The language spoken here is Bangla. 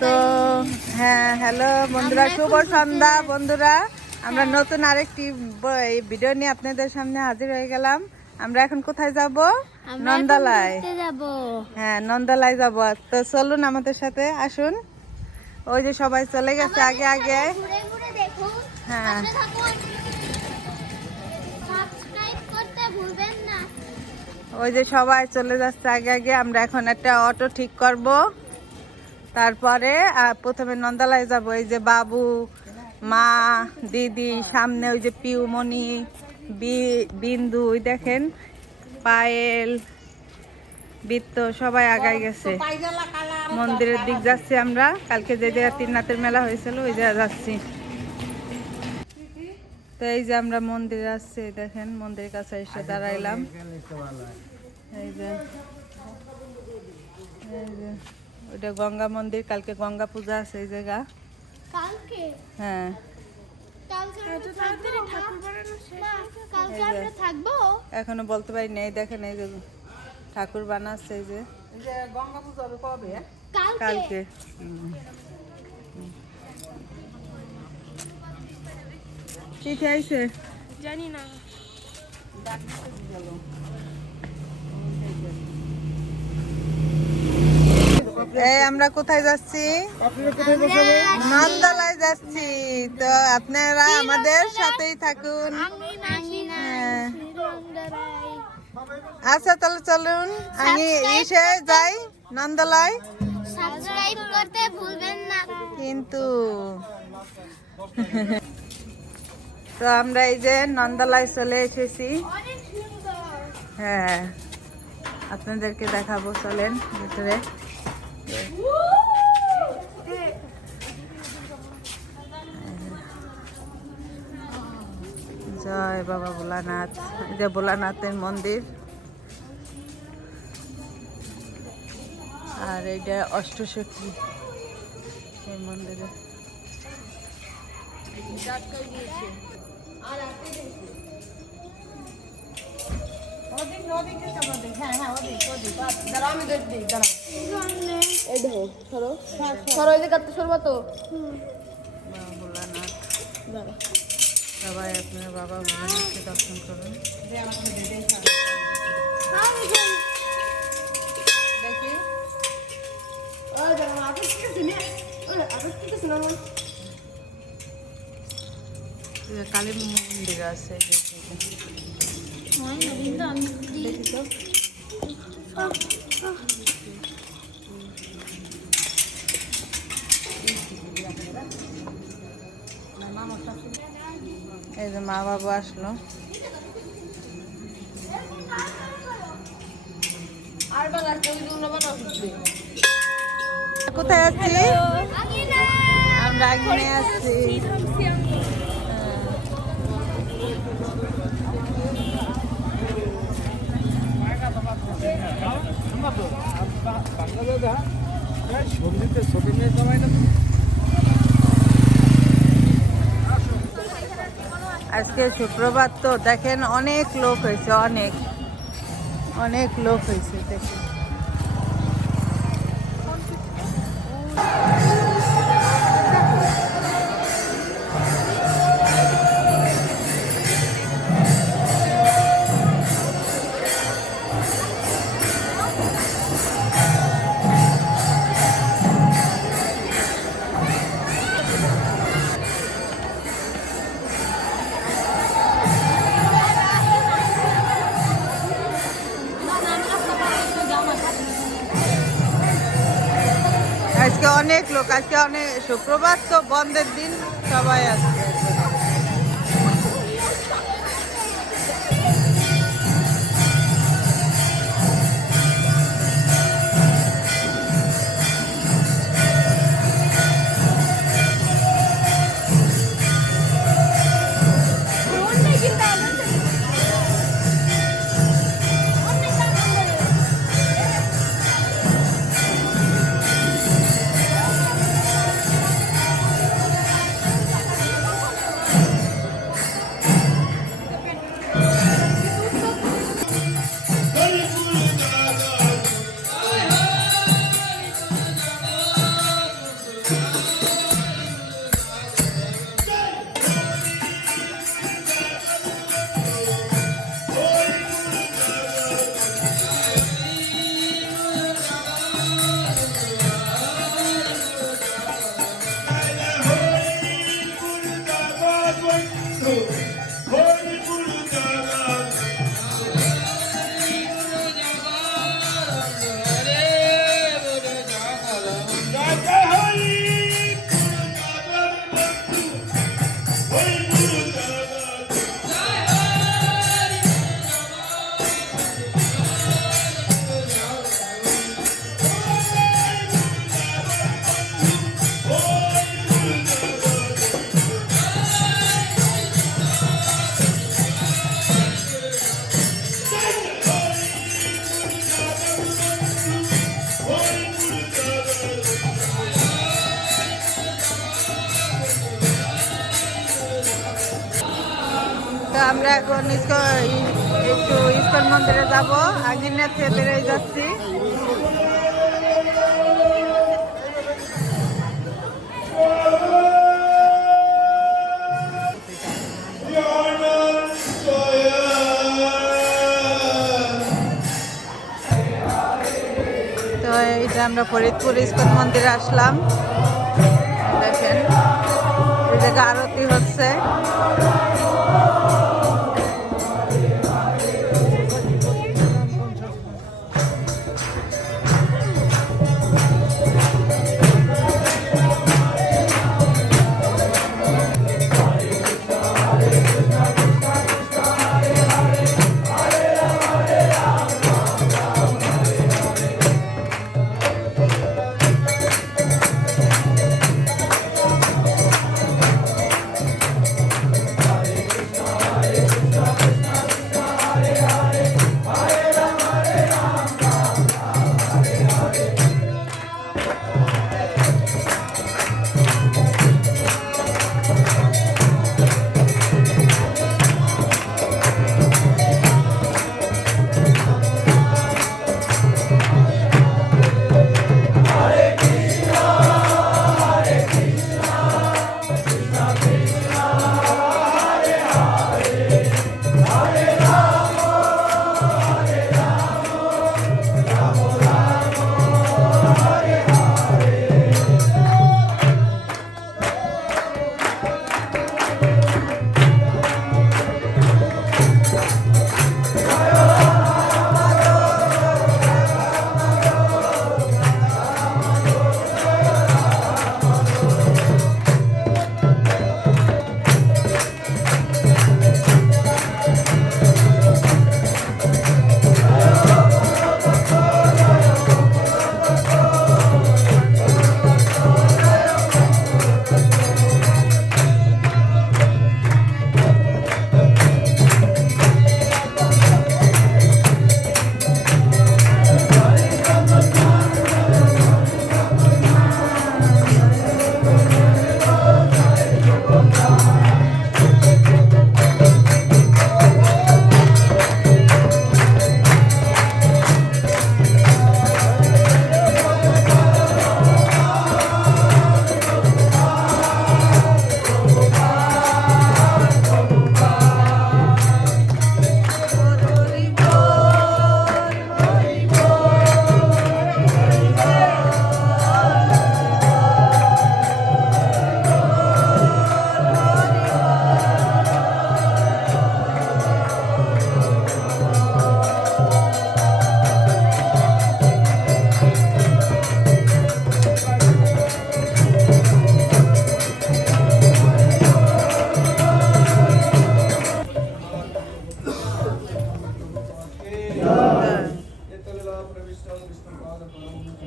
তো হ্যাঁ, হ্যালো বন্ধুরা, শুভ সন্ধ্যা বন্ধুরা। আমরা নতুন আরেকটি ভিডিও নিয়ে আপনাদের সামনে হাজির হয়ে গেলাম। আমরা এখন কোথায় যাব? নন্দালায়। হ্যাঁ, নন্দালায় যাব। তো চলুন আমাদের সাথে, আসুন। ওই যে সবাই চলে গেছে আগে আগে। হ্যাঁ, ওই যে সবাই চলে যাচ্ছে আগে আগে। আমরা এখন একটা অটো ঠিক করব, তারপরে প্রথমে নন্দালায় যাব। এই যে বাবু, মা, দিদি, সামনে ওই যে পিউমণি, বিন্দু, ওই দেখেন পায়েল, বৃত্ত, সবাই আগাই গেছে। মন্দিরের দিক যাচ্ছি আমরা। কালকে যে জায়গায় তিননাথের মেলা হয়েছিল ওই জায়গায় যাচ্ছি। তো এই যে আমরা মন্দিরে আসছি, দেখেন মন্দিরের কাছে এসে দাঁড়াইলাম। এই যে ওইটা গঙ্গা মন্দির। কালকে গঙ্গা পূজা আছে এই জায়গা। হ্যাঁ, এখনো বলতে পারি নেই। দেখেন এই যে ঠাকুর বানাচ্ছে। এই যে গঙ্গা পূজা হবে কবে? কালকে। চিঠি আইছে? জানি না। এই আমরা কোথায় যাচ্ছি? নন্দালায় যাচ্ছি। তো আপনারা আমাদের সাথেই থাকুন। হ্যাঁ, আচ্ছা তাহলে চলুন আমি এসে যাই নন্দালায়। সাবস্ক্রাইব করতে ভুলবেন না কিন্তু। তো আমরা এই যে নন্দালায় চলে এসেছি। হ্যাঁ, আপনাদেরকে দেখাবো, চলেন ভিতরে। জয় বাবা ভোলানাথ। এই যে ভোলানাথের মন্দির, আর এইটা অষ্টশক্তি এই মন্দিরে। সবাই আপনার বাবা ভোলানাথকে দর্শন করুন। দেখি কালী মন্দির আছে। দেখি তো। এই যে মা বাবা আসলো। কোথায় আছি? আমরা আগে আসছি। আজকে শুক্রবার তো দেখেন অনেক লোক হয়েছে, অনেক অনেক লোক হয়েছে দেখেন। আজকে অনেক লোক, আজকে অনেক শুক্রবার তো বন্ধের দিন, সবাই আসছে। আমরা এখন একটু ইস্কন মন্দিরে যাব, আগিনা থেকে বেরিয়ে যাচ্ছি। তো এই যে আমরা ফরিদপুর ইস্কন মন্দিরে আসলাম, দেখেন এই জায়গায় আরতি হচ্ছে। प्रविष्ट विष्णुपाद परम